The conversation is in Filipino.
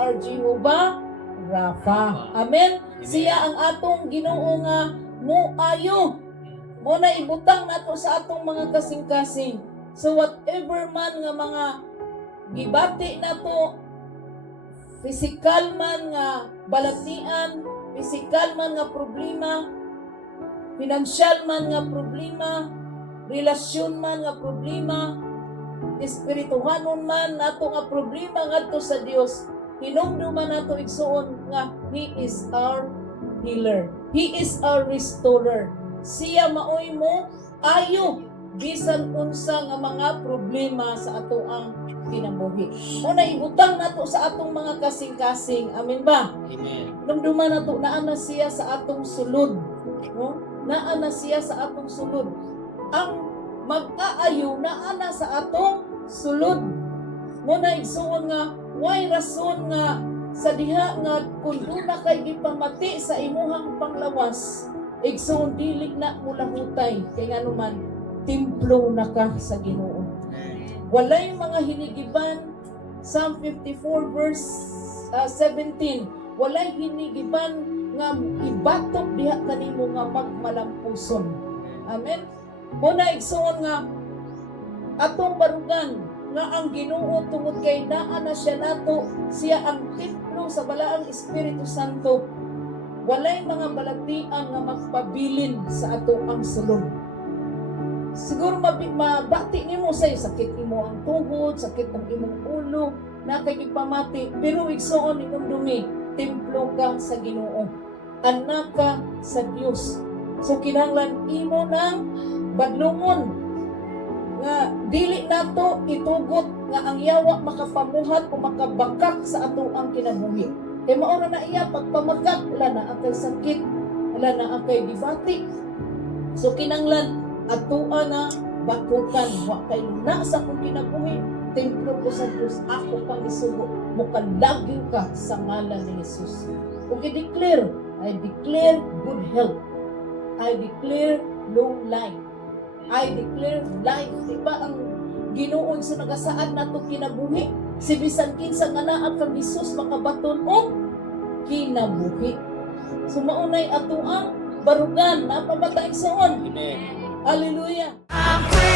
our Jehovah Rapha. Amen. Siya ang atong Ginoo nga muayo. Mo na ibutang nato sa atong mga kasing-kasing. So whatever man nga mga gibati nato, physical man nga balatian, physical man nga problema, financial man nga problema, relasyon man nga problema, espirituhanon man nato nga problema ngadto sa Dios, hinumduman nato igsuon nga He is our healer. He is our restorer. Siya maoy mo ayo bisan unsa nga mga problema sa ato ang kinabuhi. Muna ibutang nato sa atong mga kasing-kasing. Amen ba? Amen. Dumduman nato naa na siya sa atong sulod. No? Naa na siya sa atong sulod. Ang mag-aayo naa na sa atong sulod. Muna igsuon nga way rason nga sa diha nga kun duna kay gipamati sa imuhang panglawas, igsuon dili na mula hutay kay nganuman templo na ka sa Ginoo. Walay mga hinigiban. Psalm 54 verse 17. Walay hinigiban nga ibatok diha kanimo nga magmalampuson. Amen. Muna igsuon nga atong barugan nga ang Ginoo tungod kay naa na siya nato, siya ang templo sa balaang Espiritu Santo. Walay mga balatian nga magpabilin sa ato ang sulod. Siguro mabati nimo say sakit imo ang tuhod, sakit ang imong ulo, nakikipamati, pero igsuon imong dumi, templo ka sa Ginoo, anak ka sa Dios. So kinahanglan imo ng badlungon nga dili nato itugot nga ang yawa makapamuhat o makabakak sa ato ang kinabuhi. Kay mao na iya pagpamakak, wala na akay sakit, wala na akay gibati. So kinahanglan atoa na batukan, wa kay na sa akong kinabuhi, templo ko sa Dios, ako pang isugo, mukalagyo ka sa ngalan ni Jesus. Kung i-declare, I declare good health, I declare long life, I declare life. Diba ang Ginoo sa nagasaad nato kinabuhi, si bisan kinsa nga naa kang Jesus makabaton og kinabuhi. So maunay ato ang barugan na pamatay saon. Amen. Hallelujah. I'm free.